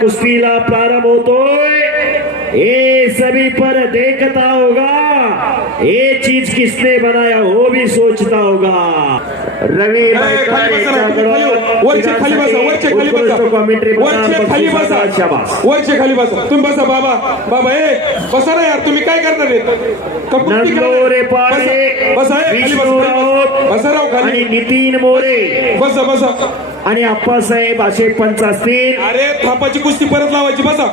कुस्तीला प्रारंभ होतोय। ये सभी पर देखता होगा। ये चीज़ किसने बनाया वो भी सोचता होगा। रवी बसा वरचे खाली बसा वरचे खाली बसा। कॉमेंट्री वरचे खाली बसा। वरचे खाली बसा। तुम्ही बसा बाबा बाबा ए बसा ना यार तुम्ही काय करणार बसा बसा, बसा बसा. बसा राव खाली। नितीन मोरे। बसा बसा। आणि आप्पासाहेब असे पंच असतील. अरे थापाची कुस्ती परत लावायची बसा.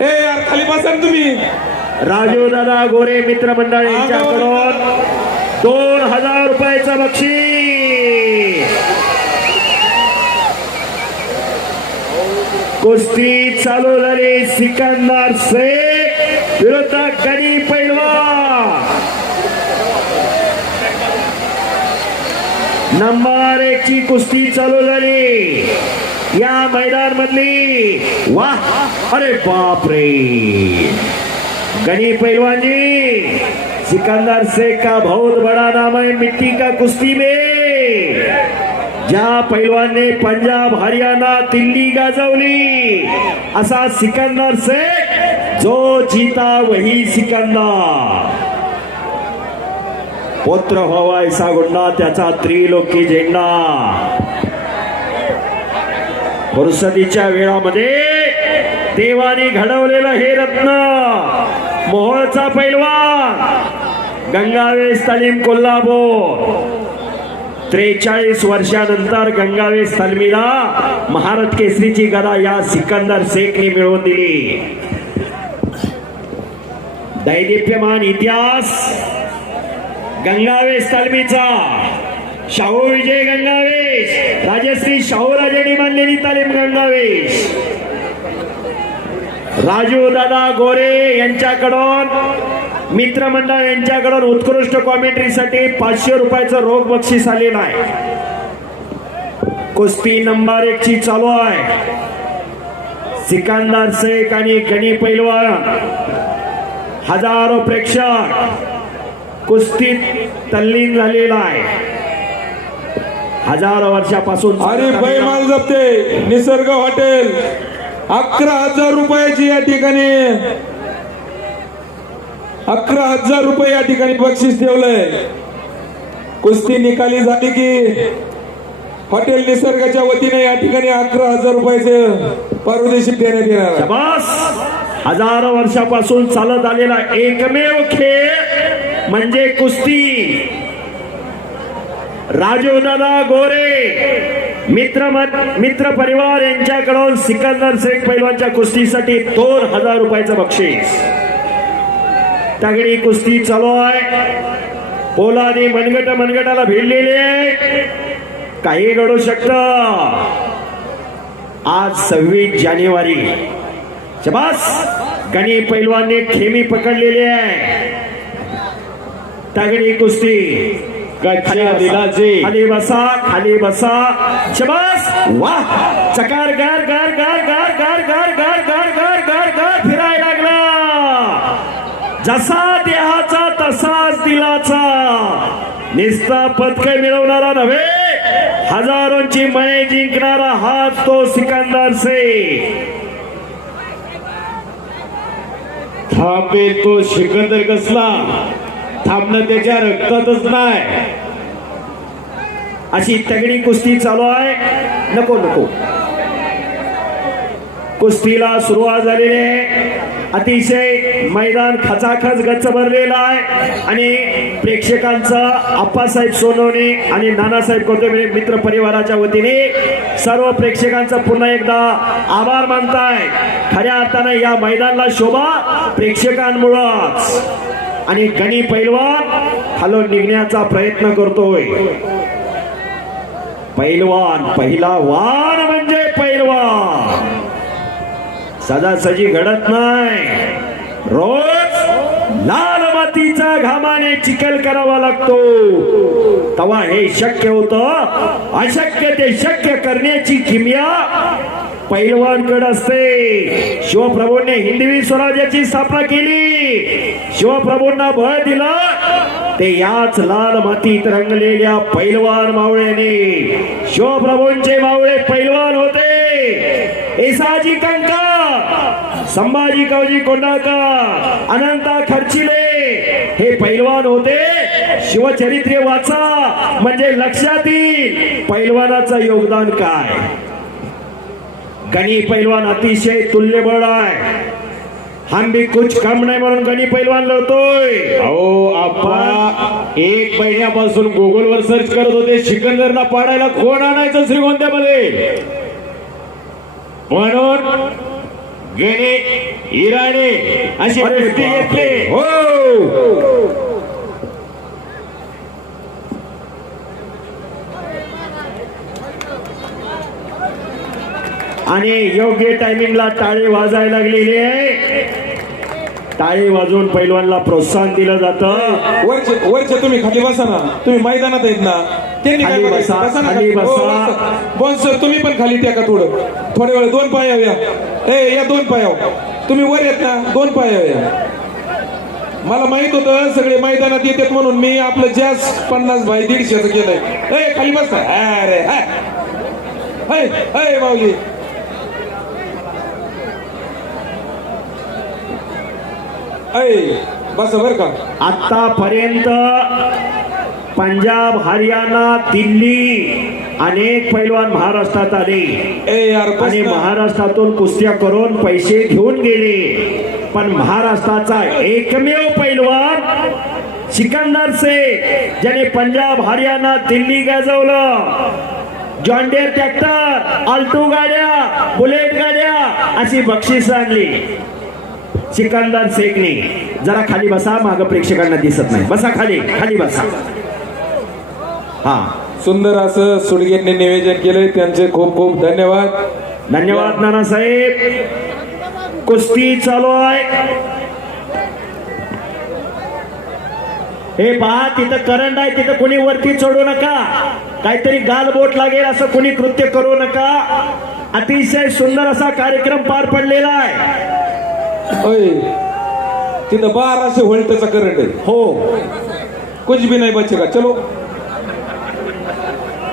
ए यार खाली बसा ना तुम्ही. राजू दादा गोरे मित्रमंडळ यांच्याकडून दोन हजार रुपयाचं बक्षीस. कुस्ती चालू झाली सिकंदर शेख विरुद्ध गणी पैलवान. नंबर एक ची कुस्ती चालू झाली. या मैदान मधली वाह अरे बाप रे गनी पहलवान जी सिकंदर शेख का बहुत बड़ा नाम है मिट्टी का कुश्ती में. ज्या पैलवानने पंजाब हरियाणा दिल्ली गाजवली असा सिकंदर शेख जो जीता वही सिकंदर. पुत्र व्हावा ऐसा गुंडा त्याचा त्रिलोकी झेंडा. फुरसतीच्या वेळामध्ये देवाने घडवलेलं हे रत्न मोहोळचा पैलवान गंगावेस तालीम कोल्हापूर. त्रेचाळीस वर्षानंतर गंगावेस तलमीला महारथ केसरीची गदा या सिकंदर शेखने मिळवून दिली. दैदिप्यमान इतिहास गंगावेश तालमीचा. शाहू विजय गंगावेश राजश्री शाहूराजांनी मानलेली तालीम गंगावेश राजू दादा गोरे यांच्याकडून मित्रमंडळ यांच्याकडून उत्कृष्ट कॉमेंट्रीसाठी पाचशे रुपयाचं रोख बक्षीस आलेलं आहे. कुस्ती नंबर एक ची चालू आहे. सिकंदर शेख आणि गणी पैलवान. हजारो प्रेक्षक. कुस्तीत तल्लीन झालेला आहे. हजारो वर्षापासून अरे बैमाल जपते निसर्ग हॉटेल अकरा हजार रुपयाची या ठिकाणी. अकरा हजार रुपये या ठिकाणी बक्षीस ठेवलंय. कुस्ती निकाली झाली की हॉटेल निसर्गाच्या वतीने या ठिकाणी अकरा हजार रुपयाचे पारितोषिक देण्यात येणार हजारो वर्षापासून चालत आलेला एकमेव खेळ म्हणजे कुस्ती. राजूदादा गोरे मित्र मित्र परिवार यांच्याकडून सिकंदर शेख पैलवानच्या कुस्तीसाठी दोन हजार रुपयाचं बक्षीस. तगडी कुस्ती चालू आहे. पोलादी मनगट मनगटाला भिडलेली आहे. काही घडू शकत. आज सव्वीस जानेवारी. शबास गणी पैलवानने खेमी पकडलेली आहे. तगडी कुस्ती कच्च्या दिलाचे खाली बसा खाली बसा शबास वाह चकार गार गार गार गार गार गार गार गार गार गार गार फिरायला लागला जसा देहाचा तसाच दिलाचा निस्ता पदक मिळवणारा नव्हे हजारोंची मने जिंकणारा हाच तो सिकंदर शेख थांबे तो सिकंदर कसला थांबणं त्याच्या रक्तातच नाही. अशी तगडी कुस्ती चालू आहे. नको नको. कुस्तीला सुरुवात झालेली आहे. अतिशय मैदान खचाखच गच्च भरलेलं आहे. आणि प्रेक्षकांचा आप्पासाहेब सोनवणे आणि नानासाहेब कोथंबिरे मित्र परिवाराच्या वतीने सर्व प्रेक्षकांचा पुन्हा एकदा आभार मानताय. खऱ्या अर्थानं या मैदानाला शोभा प्रेक्षकांमुळंच. आणि गणी पैलवान खालून निघण्याचा प्रयत्न करतोय. पैलवान पहिला वान म्हणजे पैलवान. सदासजी घडत नाही. रोज लाल मातीचा घामाने चिखल करावा लागतो. तेव्हा हे शक्य होत. अशक्य ते शक्य करण्याची किमया पैलवानकडे असते. शिवप्रभूंनी हिंदवी स्वराज्याची स्थापना केली. शिवप्रभूंना बळ दिला. ते याच लाल मातीत रंगलेल्या पैलवान मावळ्याने शिवप्रभूंचे मावळे पैलवान होते. एसाजी कंका संभाजी कवजी कोंडाका अनंता खर्चिले हे पैलवान होते. शिवचरित्रे वाचा. म्हणजे लक्षात येईल पैलवानाचं योगदान काय? गणी पैलवान अतिशय तुल्यबळ आहे. हम भी कुछ कम नाही म्हणून गणी पैलवान लढतोय. अहो आपा एक महिन्यापासून गुगल वर सर्च करत होते. सिकंदरला पाडायला कोण आणायचं श्रीगोंद्यामध्ये? म्हणून गणे इराणे अशी बापरे. घेतली. हो. आणि योग्य टायमिंगला टाळी वाजायला लागलेली आहे. टाळी वाजवून पैलवानला प्रोत्साहन दिलं जातं. वरचे वरचे तुम्ही खाली बसा ना. तुम्ही मैदानात आहेत ना. त्यांनी काय खाली बसा ना खाली खाली. हो, बसा. बसा. बोन सर तुम्ही पण खाली टेका थोडं. थोड्या वेळ दोन पाया या ए या दोन पाया तुम्ही वर येत ना. दोन पाया या मला माहीत होतं सगळे मैदानात येतात म्हणून मी आपलं जास्त पन्नास बाय दीडशेचं केलंय. ए खाली बस. ना अरे हाय. हाय. हाय माऊली. बस बर का. आतापर्यंत पंजाब हरियाणा दिल्ली अनेक पैलवान महाराष्ट्रात आले. आणि. महाराष्ट्रातून कुस्त्या करून पैसे घेऊन गेले. पण महाराष्ट्राचा एकमेव पैलवान सिकंदर से ज्याने पंजाब हरियाणा दिल्ली गाजवलं. जॉन्डेर ट्रॅक्टर आल्टो गाड्या बुलेट गाड्या अशी बक्षीस आणली. सिकंदर शेखने जरा खाली बसा माग प्रेक्षकांना दिसत नाही. बसा खाली खाली बसा. हा. सुंदर असं सुडगेंनी नियोजन केलंय. त्यांचे खूप खूप धन्यवाद. धन्यवाद नानासाहेब कुस्ती चालू आहे. हे पहा तिथं करंट आहे तिथं कोणी वरती चढू नका. काहीतरी गाल बोट लागेल असं कोणी कृत्य करू नका. अतिशय सुंदर असा कार्यक्रम पार पडलेला आहे. ओय तिथं बाराशे व्होल्टचा करंट आहे. हो. कुछ भी नाही बचेगा. चलो.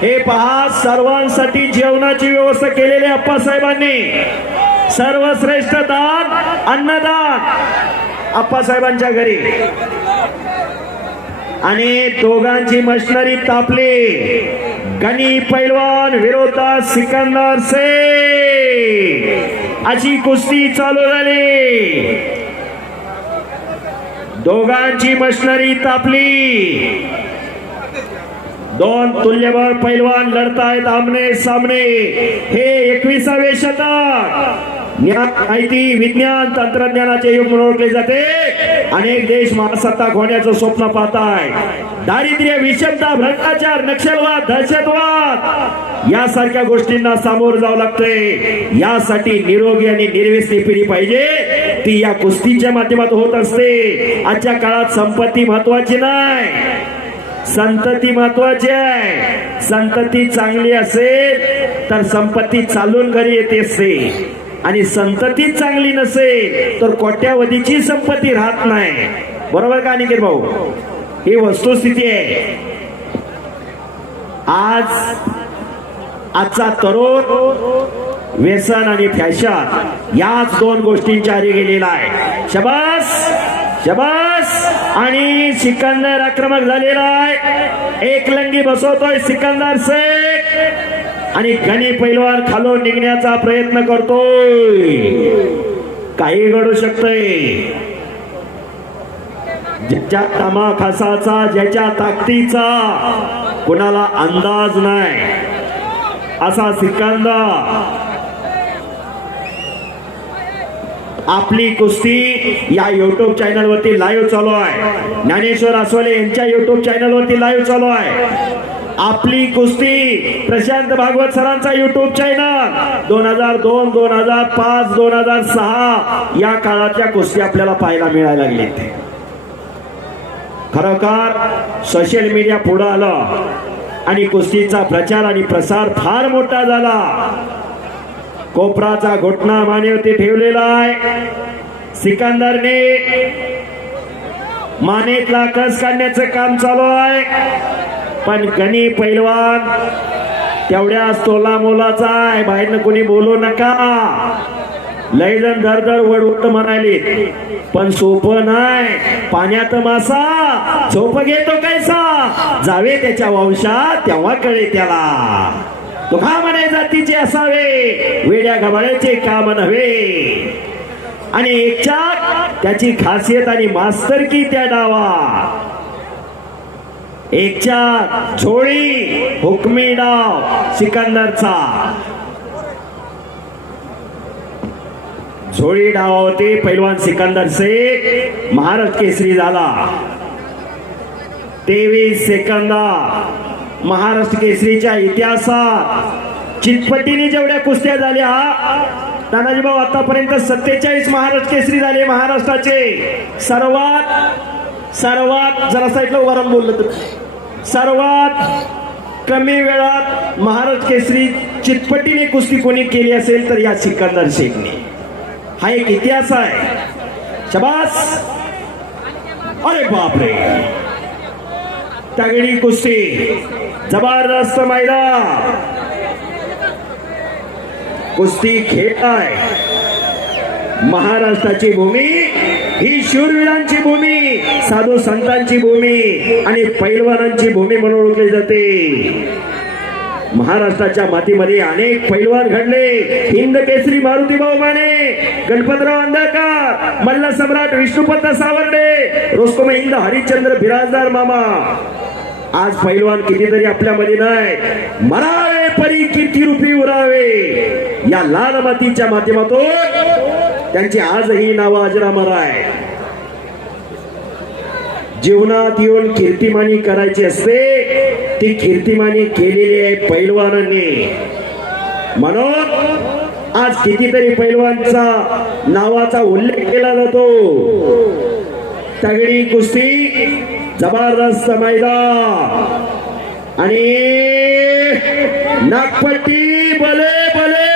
हे पहा सर्वांसाठी जेवणाची व्यवस्था केलेली आहे अप्पासाहेबांनी सर्वश्रेष्ठ दान अन्नदान अप्पासाहेबांच्या घरी. आणि दोघांची मशनरी तापली. गणी पैलवान विरोधा सिकंदर से अशी कुस्ती चालू झाली. दोघांची मशनरी तापली. दोन तुल्यबळ पैलवान लढतायत आमने सामने. हे एकविसावे शतक. माहिती विज्ञान तंत्रज्ञानाचे युग म्हणून ओळखले जाते. अनेक देश महासत्ताक होण्याचं स्वप्न पाहताय दारिद्र्य विषमता भ्रष्टाचार नक्षलवाद दहशतवाद. यासारख्या गोष्टींना सामोरं जावं लागतंय. यासाठी निरोगी आणि निर्व्यसनी पिढी पाहिजे. ती या कुस्तीच्या माध्यमात होत असते. आजच्या काळात संपत्ती महत्वाची नाही. संतती महत्वाची आहे. संतती चांगली असेल तर संपत्ती चालून घरी येते असते. आणि संतती चांगली नसेल तर कोट्यावधीची संपत्ती राहत नाही. बरोबर का अनिकेत भाऊ? ही वस्तुस्थिती आहे. आज आजचा तरुण व्यसन आणि फॅशन याच दोन गोष्टींच्या आधी गेलेला आहे शबास शबास आणि सिकंदर आक्रमक झालेला आहे. एक लंगी बसवतोय सिकंदर शेख. आणि गणी पैलवान खालून निघण्याचा प्रयत्न करतोय. काही घडू शकतंय. ज्याच्या तमाखासाचा ज्याच्या ताकदीचा कुणाला अंदाज नाही. असा सिकंदर. आपली कुस्ती या युट्यूब चॅनल वरती लाईव्ह चालू आहे. ज्ञानेश्वर आसवाले यांच्या युट्यूब चॅनल वरती लाईव्ह चालू आहे. आपली कुस्ती प्रशांत भागवत सरांचा युट्यूब चॅनल दोन हजार दोन दोन हजार पाच दोन हजार सहा या काळातल्या कुस्ती आपल्याला पाहायला मिळायला लागली. खरोखर सोशल मीडिया पुढं आलं. आणि कुस्तीचा प्रचार आणि प्रसार फार मोठा झाला. कोपराचा घोटणा मानेवरती ठेवलेला आहे. सिकंदरने मानेतला कस काढण्याचं काम चालू आहे. पण गणी पैलवान तेवढ्याच तोला मोलाचा आहे. बाहेरनं कोणी बोलू नका. लय जण धर धर वडवट म्हणाले पण सोपं नाही. पाण्यात मासा झोप घेतो कैसा? जावे त्याच्या वंशात तेव्हा कळे त्याला. तुका म्हणे जातीचे असावे वेड्या घबाळ्याचे काम नव्हे आणि एकच्या त्याची खासियत आणि मास्तर की त्या डावा. एकच्या झोळी हुकमी डाव सिकंदरचा. झोळी डावावरती पैलवान सिकंदर शेख महाराज केसरी झाला. तेवीस सेकंदा महाराष्ट्र केसरीच्या इतिहासात चितपटीने जेवढ्या कुस्त्या झाल्या तानाजी भाऊ आतापर्यंत सत्तेचाळीस महाराष्ट्र केसरी झाले महाराष्ट्राचे. सर्वात सर्वात जरा साईडला वरम बोललं तर. सर्वात कमी वेळात महाराज केसरी चितपटीने कुस्ती कोणी केली असेल तर या सिकंदर शेखने. हा एक इतिहास आहे. शबास. अरे बापरे. तगडी कुस्ती. जबरदस्त मैदा कुस्ती खेळ आहे. महाराष्ट्राची भूमी ही शूरवीरांची भूमी साधू संतांची भूमी आणि पैलवानांची भूमी म्हणून ओळखली जाते. महाराष्ट्राच्या मातीमध्ये अनेक पैलवान घडले. हिंद केसरी मारुतीभाऊ माने गणपतराव अंधळकर मल्ल सम्राट विष्णुपंत सावर्डे रोस्कोम हिंद हरिश्चंद्र बिराजदार मामा. आज पैलवान कितीतरी आपल्यामध्ये नाही. मरावे परी कीर्ती रूपी उरावे. या लाल मातीच्या माध्यमातून त्यांची आजही नावं अजरामर आहे. जीवनात येऊन कीर्तिमानी करायची असते ती कीर्तिमानी केलेली आहे पैलवानांनी. म्हणून आज कितीतरी पैलवानचा नावाचा उल्लेख केला जातो. तगडी कुस्ती जबरदस्त मैदान आणि नागपट्टी भले भले